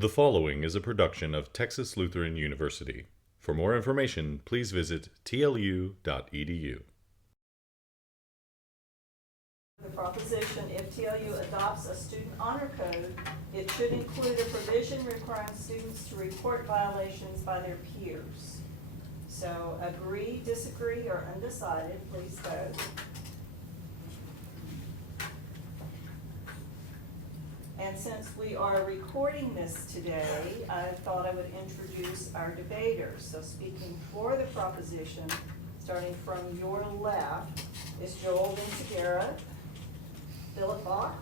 The following is a production of Texas Lutheran University. For more information, please visit tlu.edu. The proposition, if TLU adopts a student honor code, it should include a provision requiring students to report violations by their peers. So agree, disagree, or undecided, please vote. And since we are recording this today, I thought I would introduce our debaters. So speaking for the proposition, starting from your left, is Joel Vinciguerra, Philip Bach,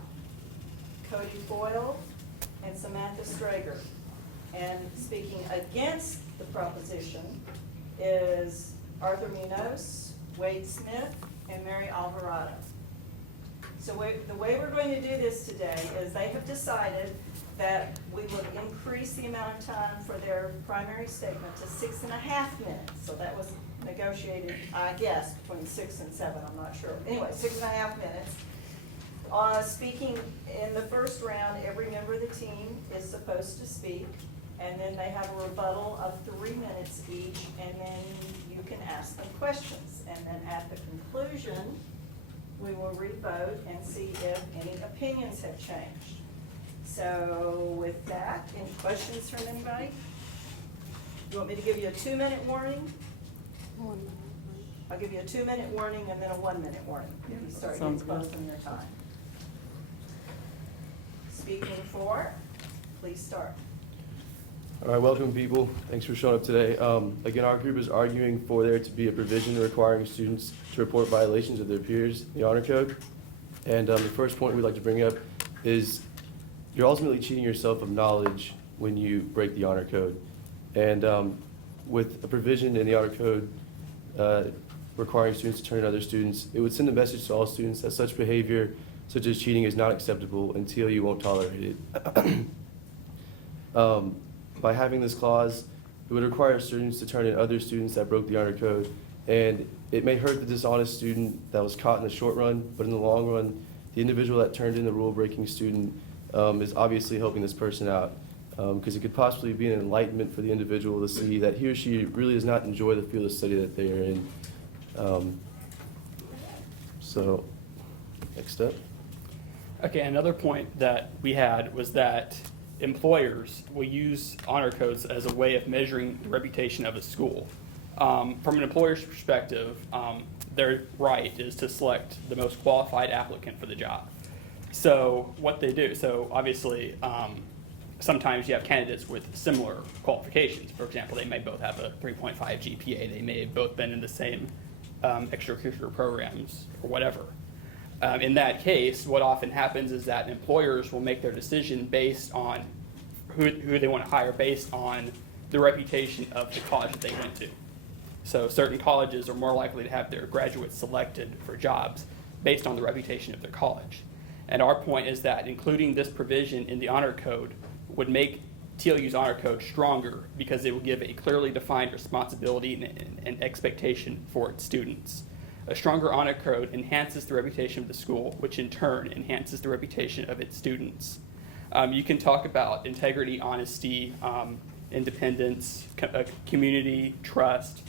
Cody Boyle, and Samantha Strager. And speaking against the proposition is Arthur Munoz, Wade Smith, and Mary Alvarado. So the way we're going to do this today is they have decided that we would increase the amount of time for their primary statement to 6.5 minutes. So that was negotiated, I guess, between 6 and 7, I'm not sure. Anyway, 6.5 minutes. Speaking in the first round, every member of the team is supposed to speak, and then they have a rebuttal of 3 minutes each, and then you can ask them questions. And then at the conclusion, we will revote and see if any opinions have changed. So with that, any questions from anybody? You want me to give you a 2-minute warning? 1 minute. I'll give you a 2-minute warning and then a 1-minute warning if you start getting close on your time. Speaking for, please start. All right, welcome people. Thanks for showing up today. Again, our group is arguing for there to be a provision requiring students to report violations of their peers in the honor code. And the first point we'd like to bring up is you're ultimately cheating yourself of knowledge when you break the honor code. And with a provision in the honor code requiring students to turn in other students, it would send a message to all students that such behavior, such as cheating, is not acceptable and TLU won't tolerate it. By having this clause, it would require students to turn in other students that broke the honor code, and it may hurt the dishonest student that was caught in the short run, but in the long run, the individual that turned in the rule-breaking student is obviously helping this person out, because it could possibly be an enlightenment for the individual to see that he or she really does not enjoy the field of study that they are in. So, next step. Okay, another point that we had was that employers will use honor codes as a way of measuring the reputation of a school. From an employer's perspective, their right is to select the most qualified applicant for the job. So what they do, so obviously sometimes you have candidates with similar qualifications. For example, they may both have a 3.5 GPA, they may have both been in the same extracurricular programs or whatever. In that case, what often happens is that employers will make their decision based on who they want to hire based on the reputation of the college that they went to. So certain colleges are more likely to have their graduates selected for jobs based on the reputation of their college. And our point is that including this provision in the honor code would make TLU's honor code stronger because it will give a clearly defined responsibility and expectation for its students. A stronger honor code enhances the reputation of the school, which in turn enhances the reputation of its students. You can talk about integrity, honesty, independence, community, trust,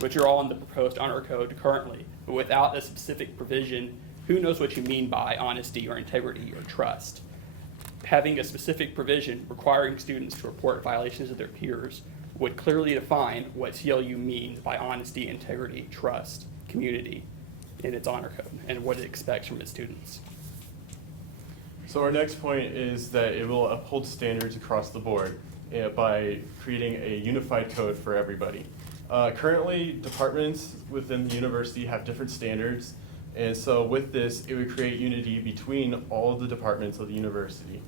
which are all in the proposed honor code currently. But without a specific provision, who knows what you mean by honesty or integrity or trust? Having a specific provision requiring students to report violations of their peers would clearly define what TLU means by honesty, integrity, trust, community in its honor code and what it expects from its students. So our next point is that it will uphold standards across the board by creating a unified code for everybody. Currently, departments within the university have different standards, and so with this, it would create unity between all of the departments of the university.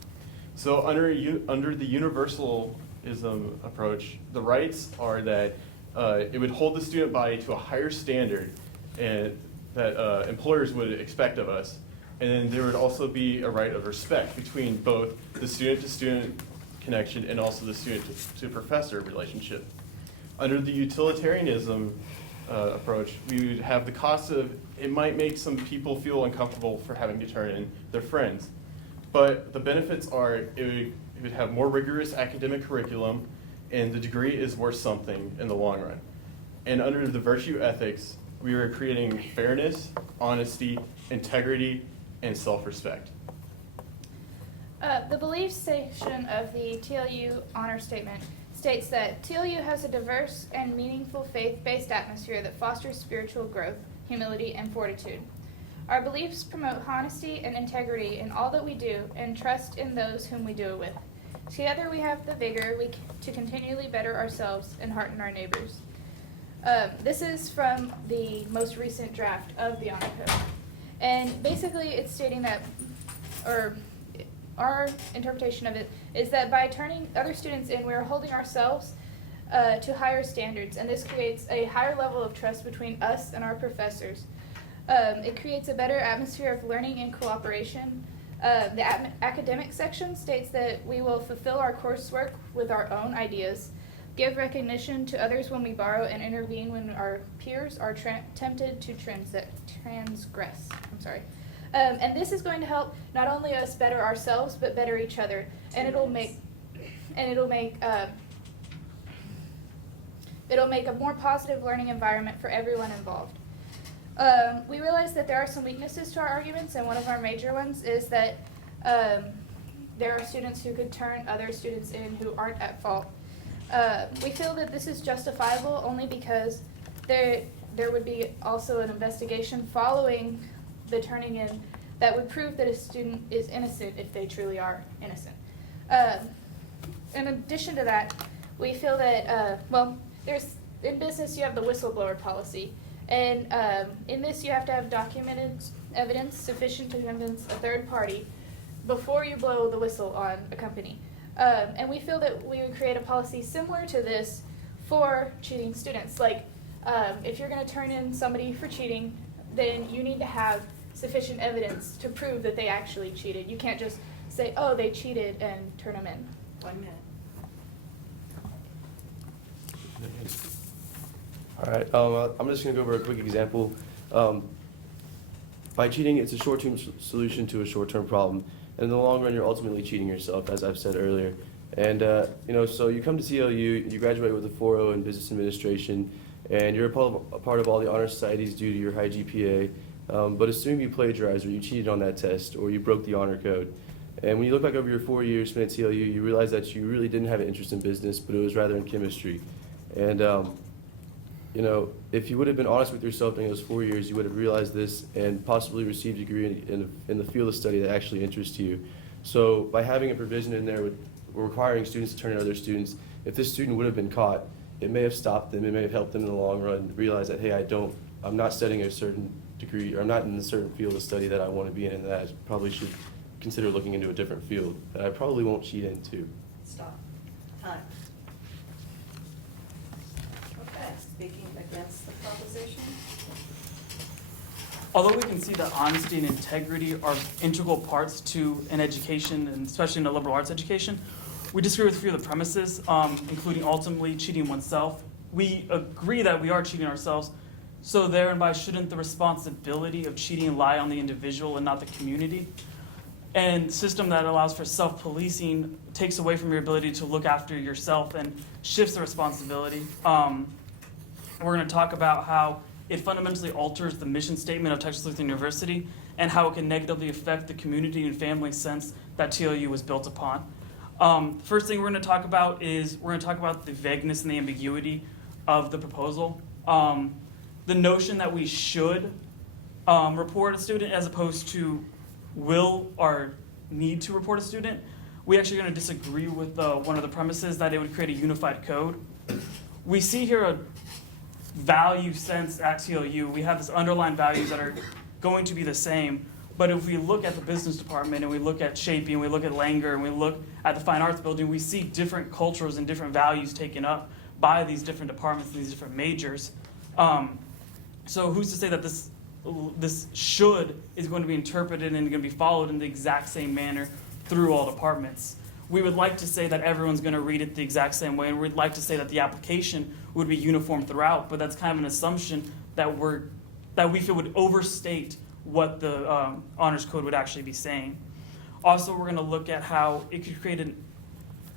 So under the universalism approach, the rights are that it would hold the student body to a higher standard and that employers would expect of us. And then there would also be a right of respect between both the student-to-student connection and also the student-to-professor relationship. Under the utilitarianism approach, we would have the cost of, it might make some people feel uncomfortable for having to turn in their friends. But the benefits are it it would have more rigorous academic curriculum, and the degree is worth something in the long run. And under the virtue ethics, we are creating fairness, honesty, integrity, and self-respect. The belief section of the TLU honor statement states that TLU has a diverse and meaningful faith-based atmosphere that fosters spiritual growth, humility, and fortitude. Our beliefs promote honesty and integrity in all that we do and trust in those whom we do it with. Together we have the vigor to continually better ourselves and hearten our neighbors. This is from the most recent draft of the honor code. And basically it's stating that, or our interpretation of it is that by turning other students in, we're holding ourselves to higher standards, and this creates a higher level of trust between us and our professors. It creates a better atmosphere of learning and cooperation. The academic section states that we will fulfill our coursework with our own ideas, give recognition to others when we borrow, and intervene when our peers are tempted to transgress. And this is going to help not only us better ourselves, but better each other, and it'll make a more positive learning environment for everyone involved. We realize that there are some weaknesses to our arguments, and one of our major ones is that there are students who could turn other students in who aren't at fault. We feel that this is justifiable only because there would be also an investigation following the turning in that would prove that a student is innocent if they truly are innocent. In addition to that, we feel that, in business you have the whistleblower policy, and in this you have to have documented evidence sufficient to convince a third party before you blow the whistle on a company. And we feel that we would create a policy similar to this for cheating students. Like, if you're going to turn in somebody for cheating, then you need to have sufficient evidence to prove that they actually cheated. You can't just say, oh, they cheated, and turn them in. 1 minute. All right, I'm just going to go over a quick example. By cheating, it's a short-term solution to a short-term problem. And in the long run, you're ultimately cheating yourself, as I've said earlier. And, so you come to TLU, you graduate with a 4.0 in business administration, and you're a part of all the honor societies due to your high GPA. But assume you plagiarized, or you cheated on that test, or you broke the honor code. And when you look back over your 4 years spent at TLU, you realize that you really didn't have an interest in business, but it was rather in chemistry. And, if you would have been honest with yourself during those 4 years, you would have realized this and possibly received a degree in the field of study that actually interests you. So by having a provision in there with requiring students to turn in other students, if this student would have been caught, it may have stopped them, it may have helped them in the long run realize that, hey, I'm not studying a certain degree, or I'm not in a certain field of study that I want to be in, and that I probably should consider looking into a different field that I probably won't cheat into. Stop. Time. Okay, speaking against the proposition. Although we can see that honesty and integrity are integral parts to an education, and especially in a liberal arts education, we disagree with a few of the premises, including ultimately cheating oneself. We agree that we are cheating ourselves, so thereby shouldn't the responsibility of cheating lie on the individual and not the community? And system that allows for self-policing takes away from your ability to look after yourself and shifts the responsibility. We're going to talk about how it fundamentally alters the mission statement of Texas Lutheran University and how it can negatively affect the community and family sense that TLU was built upon. First thing we're going to talk about is the vagueness and the ambiguity of the proposal. The notion that we should report a student as opposed to will or need to report a student. We actually going to disagree with one of the premises that it would create a unified code. We see here a value sense at TLU. We have this underlying values that are going to be the same, but if we look at the business department and we look at shaping, we look at Langer, and we look at the fine arts building, we see different cultures and different values taken up by these different departments, these different majors. So who's to say that this should is going to be interpreted and going to be followed in the exact same manner through all departments? We would like to say that everyone's going to read it the exact same way, and we'd like to say that the application would be uniform throughout, but that's kind of an assumption that we feel would overstate what the honors code would actually be saying. Also, we're going to look at how it could create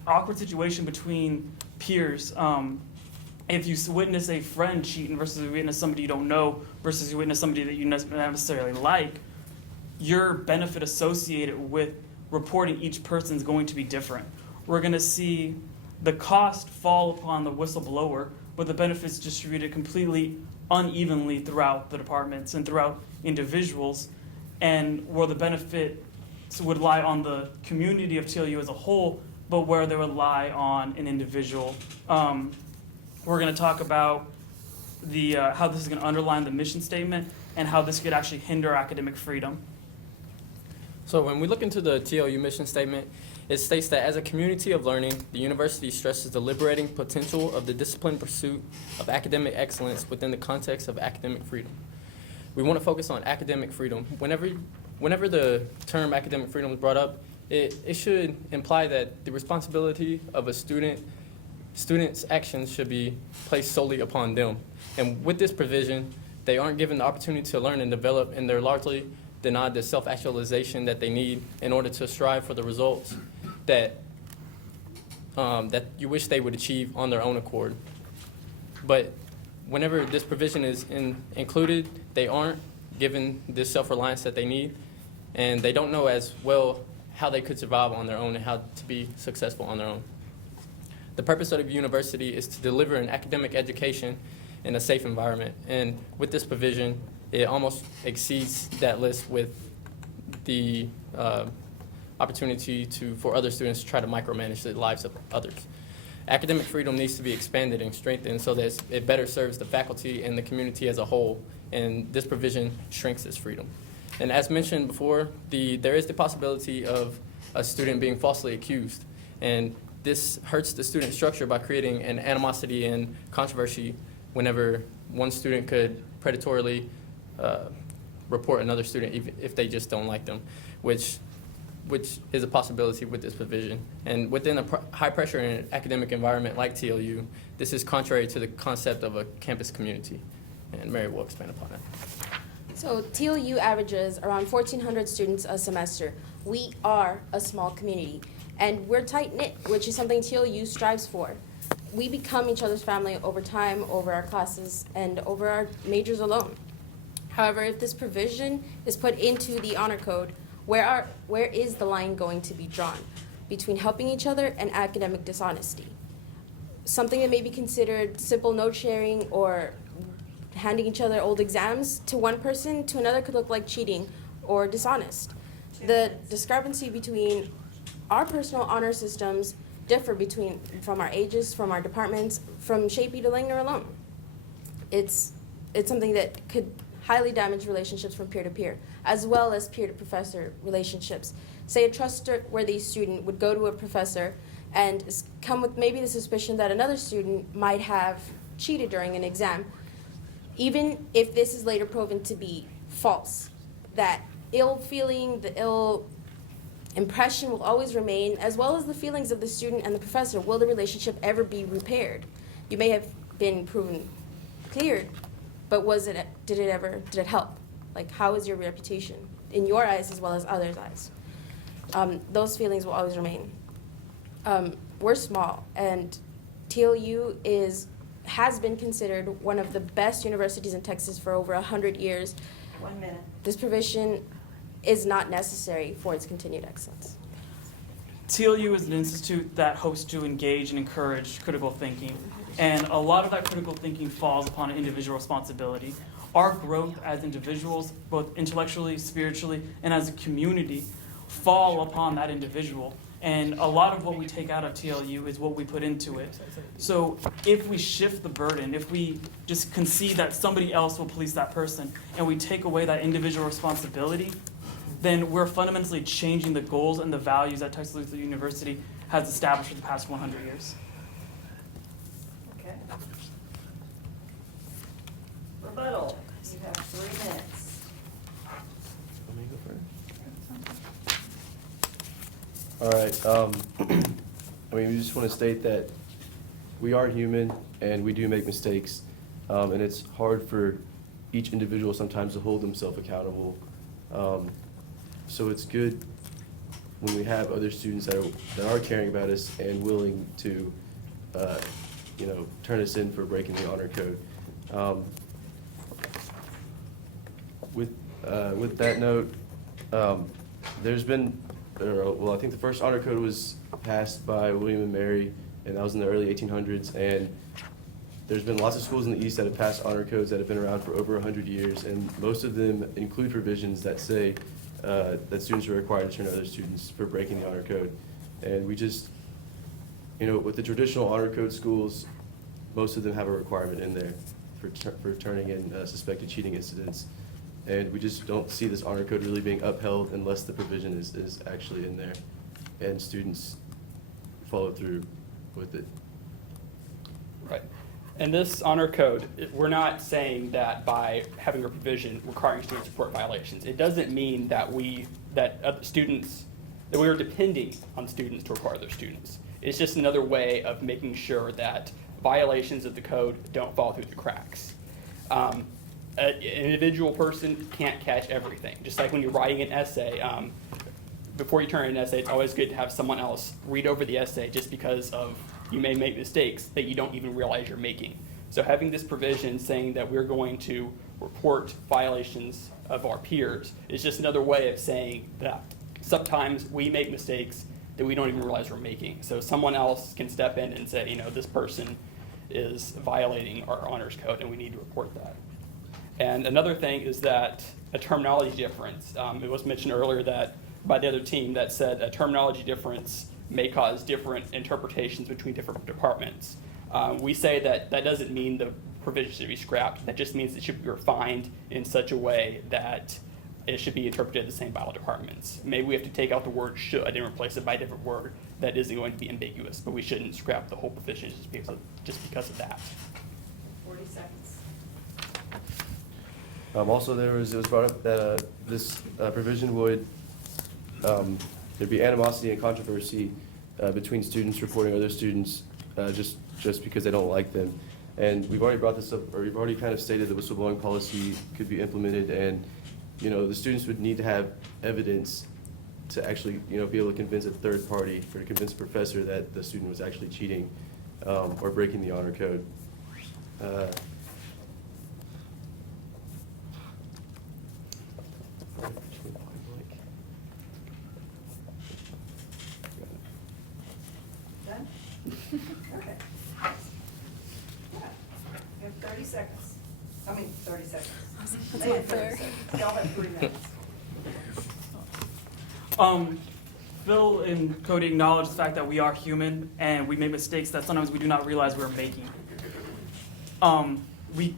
awkward situation between peers. If you witness a friend cheating versus you witness somebody you don't know versus you witness somebody that you not necessarily like, your benefit associated with reporting each person is going to be different. We're going to see the cost fall upon the whistleblower, but the benefits distributed completely unevenly throughout the departments and throughout individuals, and where the benefits would lie on the community of TLU as a whole, but where they would lie on an individual. We're going to talk about the how this is going to underline the mission statement and how this could actually hinder academic freedom. So when we look into the TLU mission statement, it states that as a community of learning, the university stresses the liberating potential of the disciplined pursuit of academic excellence within the context of academic freedom. We want to focus on academic freedom. Whenever the term academic freedom is brought up, it should imply that the responsibility of a student's actions should be placed solely upon them. And with this provision, they aren't given the opportunity to learn and develop, and they're largely denied the self-actualization that they need in order to strive for the results that you wish they would achieve on their own accord. But whenever this provision is included, they aren't given this self-reliance that they need, and they don't know as well how they could survive on their own and how to be successful on their own. The purpose of the university is to deliver an academic education in a safe environment, and with this provision, it almost exceeds that list with the opportunity for other students to try to micromanage the lives of others. Academic freedom needs to be expanded and strengthened so that it better serves the faculty and the community as a whole, and this provision shrinks this freedom. And as mentioned before, there is the possibility of a student being falsely accused, and this hurts the student structure by creating an animosity and controversy whenever one student could predatorily report another student even if they just don't like them, which is a possibility with this provision. And within a high pressure and academic environment like TLU, this is contrary to the concept of a campus community. And Mary will expand upon that. So TLU averages around 1,400 students a semester. We are a small community, and we're tight-knit, which is something TLU strives for. We become each other's family over time, over our classes, and over our majors alone. However, if this provision is put into the honor code, where is the line going to be drawn between helping each other and academic dishonesty? Something that may be considered simple note sharing or handing each other old exams to one person to another could look like cheating or dishonest. The discrepancy between our personal honor systems differ from our ages, from our departments, from Shapey to Langner alone. It's something that could highly damage relationships from peer to peer, as well as peer to professor relationships. Say a trustworthy student would go to a professor and come with maybe the suspicion that another student might have cheated during an exam. Even if this is later proven to be false, that ill feeling, the ill impression will always remain, as well as the feelings of the student and the professor. Will the relationship ever be repaired? You may have been proven cleared, but did it help? Like, how is your reputation in your eyes as well as others' eyes? Those feelings will always remain. We're small, and TLU has been considered one of the best universities in Texas for over 100 years. 1 minute. This provision is not necessary for its continued excellence. TLU is an institute that hopes to engage and encourage critical thinking, and a lot of that critical thinking falls upon an individual responsibility. Our growth as individuals, both intellectually, spiritually, and as a community, fall upon that individual. And a lot of what we take out of TLU is what we put into it. So if we shift the burden, if we just concede that somebody else will police that person, and we take away that individual responsibility, then we're fundamentally changing the goals and the values that Texas Lutheran University has established for the past 100 years. Okay. Rebuttal. You have 3 minutes. Let me go first. All right. We just want to state that we are human and we do make mistakes, and it's hard for each individual sometimes to hold themselves accountable. So it's good when we have other students that are caring about us and willing to, turn us in for breaking the honor code. With that note, there's been, I think the first honor code was passed by William and Mary, and that was in the early 1800s. And there's been lots of schools in the East that have passed honor codes that have been around for over 100 years, and most of them include provisions that say that students are required to turn to other students for breaking the honor code. And we just, with the traditional honor code schools, most of them have a requirement in there for turning in suspected cheating incidents. And we just don't see this honor code really being upheld unless the provision is actually in there and students follow through with it. Right. And this honor code, we're not saying that by having a provision requiring students to report violations, it doesn't mean that we are depending on students to require their students. It's just another way of making sure that violations of the code don't fall through the cracks. An individual person can't catch everything. Just like when you're writing an essay, before you turn in an essay, it's always good to have someone else read over the essay just because you may make mistakes that you don't even realize you're making. So having this provision saying that we're going to report violations of our peers is just another way of saying that sometimes we make mistakes that we don't even realize we're making. So someone else can step in and say, this person is violating our honors code and we need to report that. And another thing is that a terminology difference. It was mentioned earlier that by the other team that said a terminology difference may cause different interpretations between different departments. We say that doesn't mean the provision should be scrapped. That just means it should be refined in such a way that it should be interpreted the same by all departments. Maybe we have to take out the word should and replace it by a different word that isn't going to be ambiguous, but we shouldn't scrap the whole provision just because of that. 40 seconds. Also, it was brought up that this provision would, there'd be animosity and controversy between students reporting other students just because they don't like them. And we've already brought this up, or we've already kind of stated the whistleblowing policy could be implemented, and the students would need to have evidence to actually be able to convince a third party or to convince a professor that the student was actually cheating or breaking the honor code. Done? Okay. Yeah. You have 30 seconds. 30 seconds. That's They not have 30 fair. seconds. Y'all have 3 minutes. Phil in Cody acknowledged the fact that we are human and we make mistakes that sometimes we do not realize we're making. We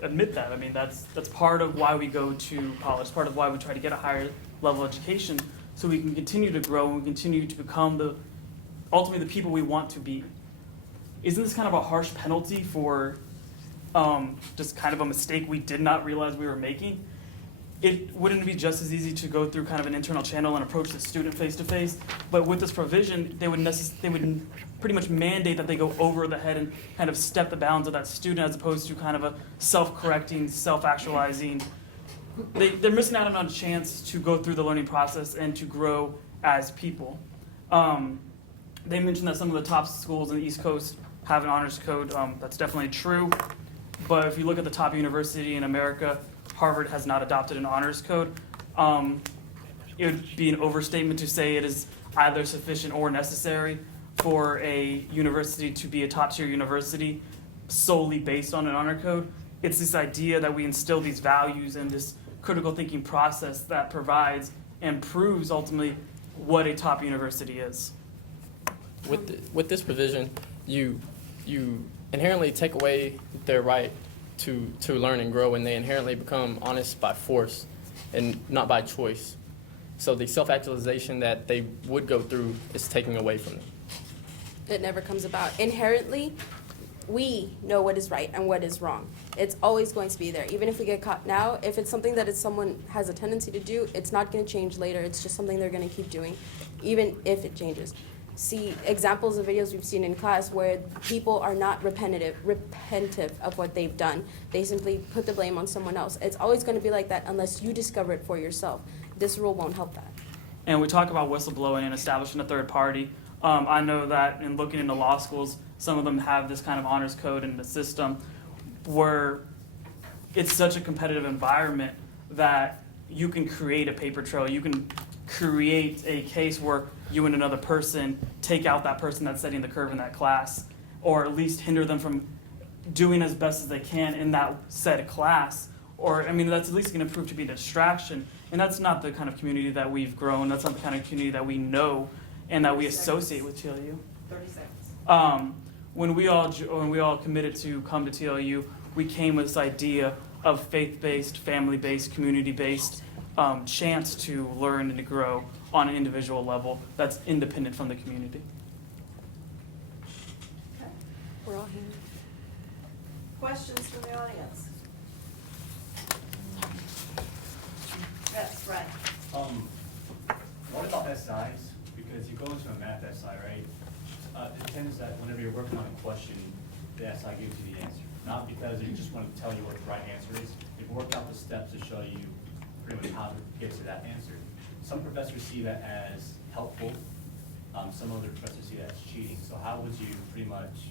admit that. That's part of why we go to college, part of why we try to get a higher level education, so we can continue to grow and continue to become ultimately the people we want to be. Isn't this kind of a harsh penalty for just kind of a mistake we did not realize we were making? Wouldn't it be just as easy to go through kind of an internal channel and approach the student face to face? But with this provision, they would pretty much mandate that they go over the head and kind of step the bounds of that student, as opposed to kind of a self-correcting, self-actualizing. They're missing out on a chance to go through the learning process and to grow as people. They mentioned that some of the top schools in the East Coast have an honors code. That's definitely true. But if you look at the top university in America, Harvard has not adopted an honors code. It would be an overstatement to say it is either sufficient or necessary for a university to be a top-tier university solely based on an honor code. It's this idea that we instill these values and this critical thinking process that provides and proves ultimately what a top university is. With this provision, you inherently take away their right to learn and grow, and they inherently become honest by force and not by choice. So the self-actualization that they would go through is taken away from them. It never comes about. Inherently, we know what is right and what is wrong. It's always going to be there. Even if we get caught now, if it's something that someone has a tendency to do, it's not going to change later. It's just something they're going to keep doing, even if it changes. See examples of videos we've seen in class where people are not repentive of what they've done. They simply put the blame on someone else. It's always going to be like that unless you discover it for yourself. This rule won't help that. And we talk about whistleblowing and establishing a third party. I know that in looking into law schools, some of them have this kind of honors code in the system where it's such a competitive environment that you can create a paper trail. You can create a case where you and another person take out that person that's setting the curve in that class, or at least hinder them from doing as best as they can in that said class. Or, I mean, that's at least going to prove to be a distraction. And that's not the kind of community that we've grown. That's not the kind of community that we know and that we associate with TLU. 30 seconds. When we all committed to come to TLU, we came with this idea of faith-based, family-based, community-based chance to learn and to grow on an individual level that's independent from the community. Okay. We're all here. Questions from the audience? Yes, right. What about SIs? Because you go into a math SI, right? It tends that whenever you're working on a question, the SI gives you the answer. Not because they just want to tell you what the right answer is. They've worked out the steps to show you pretty much how to get to that answer. Some professors see that as helpful. Some other professors see that as cheating. So how would you pretty much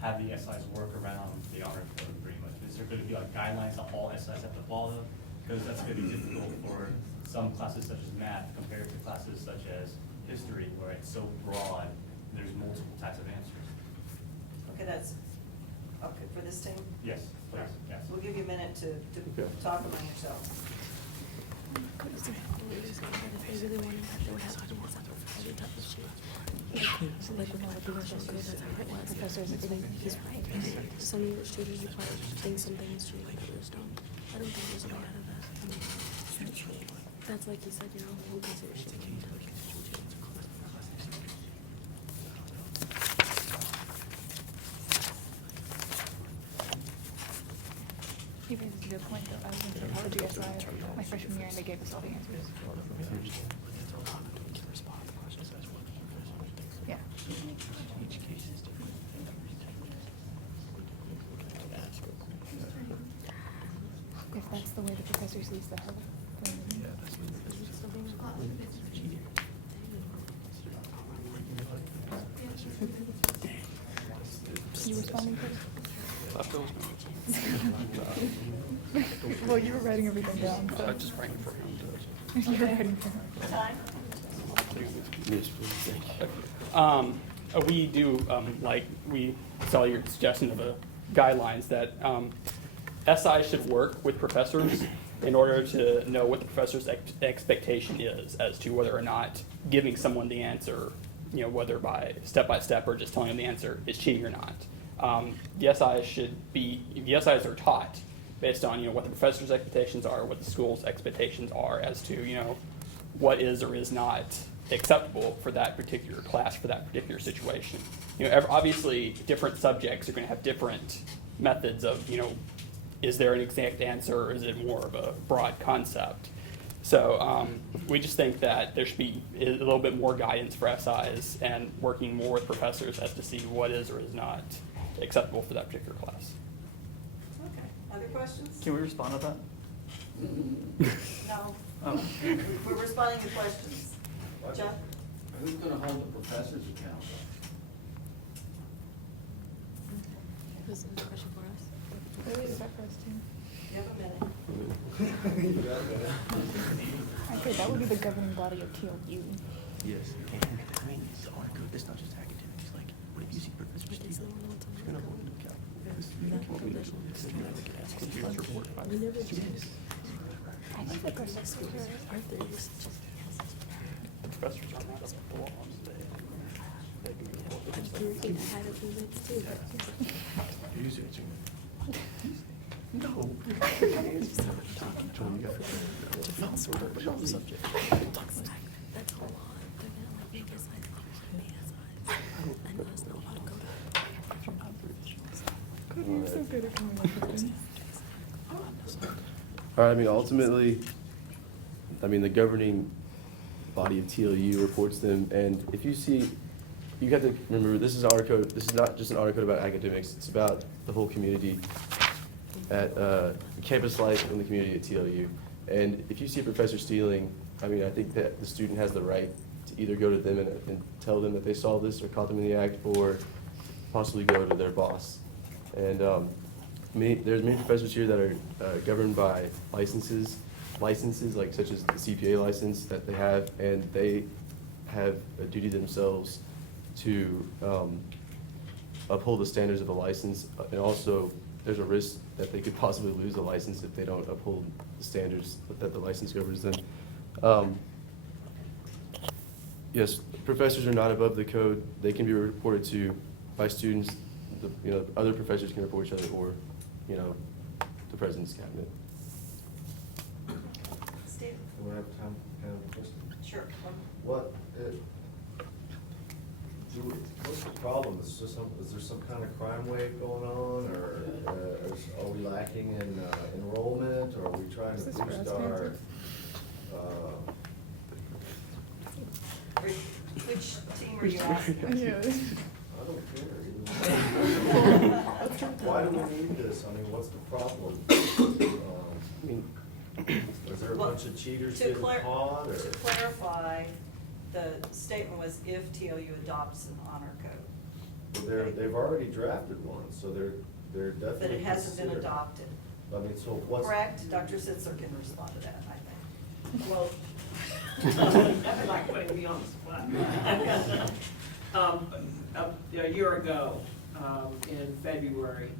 have the SIs work around the honor code pretty much? Is there going to be like guidelines that all SIs have to follow? Because that's going to be difficult for some classes such as math compared to classes such as history, where it's so broad, and there's multiple types of answers. Okay, that's, okay, for this team? Yes, please, yes. We'll give you a minute to talk among yourselves. Professors, he's right. Some students think something is true, like others don't. I don't think there's a lot of that. That's like you said, you know, who considers shit. You raised a good point though. I was in psychology SI my freshman year and they gave us all the answers. Yeah. If that's the way the professor sees the whole thing. You responding to it? Well, you were writing everything down, so. I'm just praying for him. You were writing down. Time? Yes, please, thank you. We do, we saw your suggestion of guidelines that SI should work with professors in order to know what the professor's expectation is as to whether or not giving someone the answer, you know, whether by step or just telling them the answer is cheating or not. The SIs are taught based on, you know, what the professor's expectations are, what the school's expectations are as to, you know, what is or is not acceptable for that particular class, for that particular situation. You know, obviously different subjects are going to have different methods of, you know, is there an exact answer or is it more of a broad concept? So we just think that there should be a little bit more guidance for SIs and working more with professors as to see what is or is not acceptable for that particular class. Okay. Other questions? Can we respond to that? No. Oh. We're responding to questions. Jeff? Who's gonna hold the professors accountable? Who's in the question for us? Really, is that for us too? You have a minute. Okay, that would be the governing body of TLU. Yes. It's all good. It's not just academics. Like, what if you see professors steal? Who's gonna hold them accountable? We never do. I think the professors are The professors are not up to the law. You think I had a few minutes too. No. That's a lot. They're gonna like make us like and us know how to go. You're so good at coming up with things. All right, I mean, ultimately, I mean, the governing body of TLU reports them, and if you see, you have to remember, this is honor code, this is not just an honor code about academics, it's about the whole community at campus life in the community at TLU. And if you see a professor stealing, I mean, I think that the student has the right to either go to them and tell them that they saw this or caught them in the act, or possibly go to their boss. And there's many professors here that are governed by licenses like such as the CPA license that they have, and they have a duty themselves to uphold the standards of the license. And also, there's a risk that they could possibly lose the license if they don't uphold the standards that the license governs them. Yes, professors are not above the code. They can be reported to by students. Other professors can report each other, or, the president's cabinet. Steve? Do I have time to have a question? Sure. What's the problem? Is there some kind of crime wave going on, or are we lacking in enrollment, or are we trying to boost our? Which team are you asking? I don't care. Why do we need this? I mean, what's the problem? Is there a bunch of cheaters getting caught, or? To clarify, the statement was if TLU adopts an honor code. Well, they've already drafted one, so they're definitely. But it hasn't been considered. adopted. I mean, so what's? Correct? Dr. Sitzer can respond to that, I think. Well, I'm not putting me on the spot. A year ago, in February,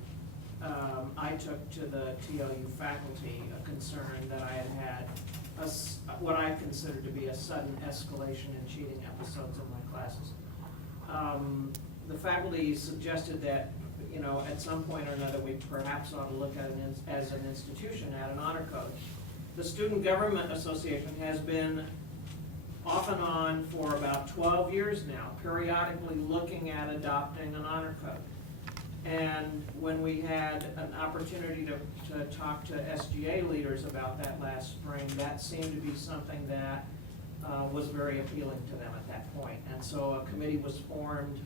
I took to the TLU faculty a concern that I had what I considered to be a sudden escalation in cheating episodes in my classes. The faculty suggested that, at some point or another, we perhaps ought to look at as an institution at an honor code. The Student Government Association has been off and on for about 12 years now, periodically looking at adopting an honor code. And when we had an opportunity to talk to SGA leaders about that last spring, that seemed to be something that was very appealing to them at that point. And so a committee was formed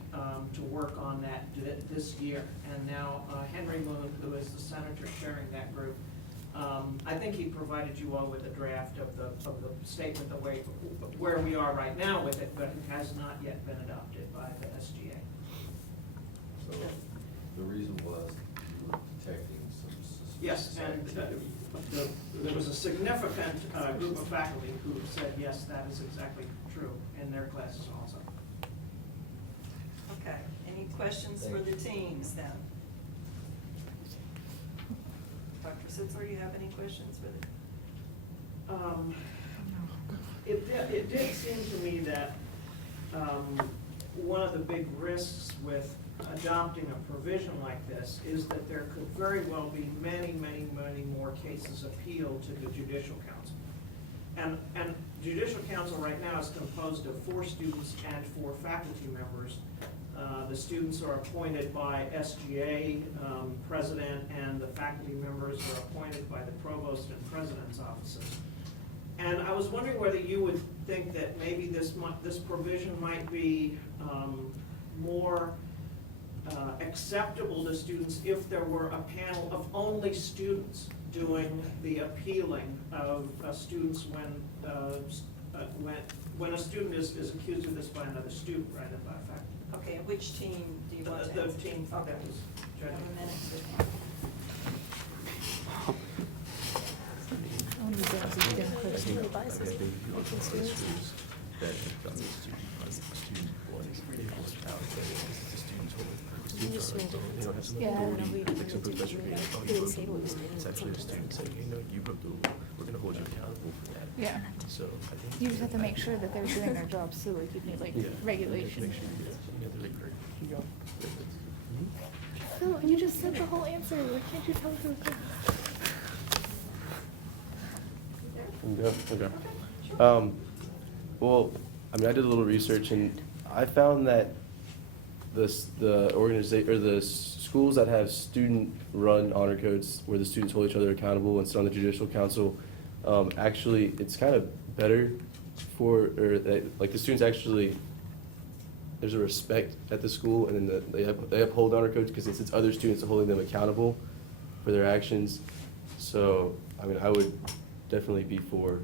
to work on that this year. And now Henry Moon, who is the senator chairing that group, I think he provided you all with a draft of the statement, where we are right now with it, but it has not yet been adopted by the SGA. So the reason was you were detecting some suspicious. Yes, and there was a significant group of faculty who said, yes, that is exactly true in their classes also. Okay, any questions for the teams then? Dr. Sitzler, you have any questions for the? It did seem to me that one of the big risks with adopting a provision like this is that there could very well be many more cases appealed to the Judicial Council. And Judicial Council right now is composed of 4 students and 4 faculty members. The students are appointed by SGA president, and the faculty members are appointed by the provost and president's offices. And I was wondering whether you would think that maybe this provision might be more acceptable to students if there were a panel of only students doing the appealing of students when a student is accused of this by another student, right, and by a faculty. Okay, and which team do you want to The answer? team that was You have judging. a minute to- Yeah, I don't know. It's actually a student saying, you broke the rule, we're gonna hold you accountable for that. Yeah. So I think. You just have to make sure that they're doing their job, so like you'd need like regulations. Phil, you just said the whole answer. Why can't you tell us the Okay. Well, I mean, I did a little research, and I found that the schools that have student-run honor codes, where the students hold each other accountable and sit on the Judicial Council, actually, it's kind of better like the students actually, there's a respect at the school, and then they uphold honor codes because it's other students holding them accountable for their actions. So, I mean, I would definitely be for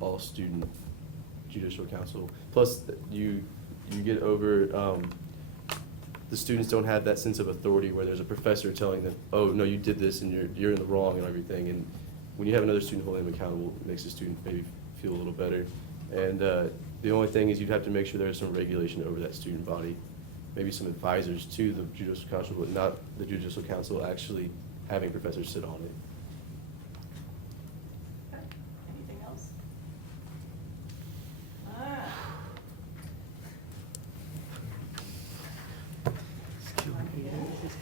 all-student judicial council. Plus, you get over, the students don't have that sense of authority where there's a professor telling them, oh, no, you did this and you're in the wrong and everything. And when you have another student holding them accountable, it makes the student maybe feel a little better. And the only thing is you'd have to make sure there's some regulation over that student body, maybe some advisors to the judicial council, but not the judicial council actually having professors sit on it. Okay. Anything else? All right.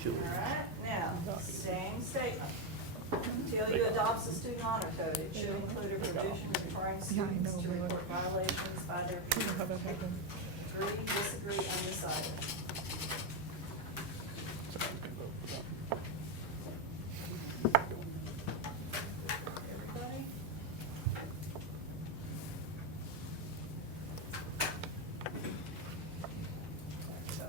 All right, now, same statement. TLU adopts a student honor code. It should include a provision requiring students to report violations by their peers. Agree, disagree, undecided. Everybody? So.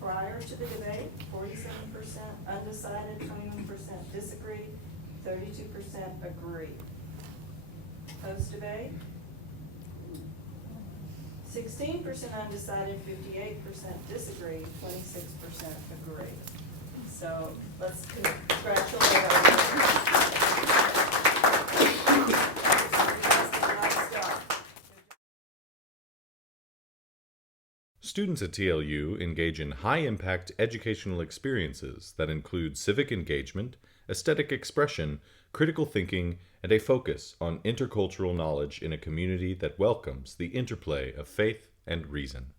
Prior to the debate, 47% undecided, 21% disagree, 32% agree. Post-debate, 16% undecided, 58% disagree, 26% agree. So let's congratulate our Students at TLU engage in high-impact educational experiences that include civic engagement, aesthetic expression, critical thinking, and a focus on intercultural knowledge in a community that welcomes the interplay of faith and reason.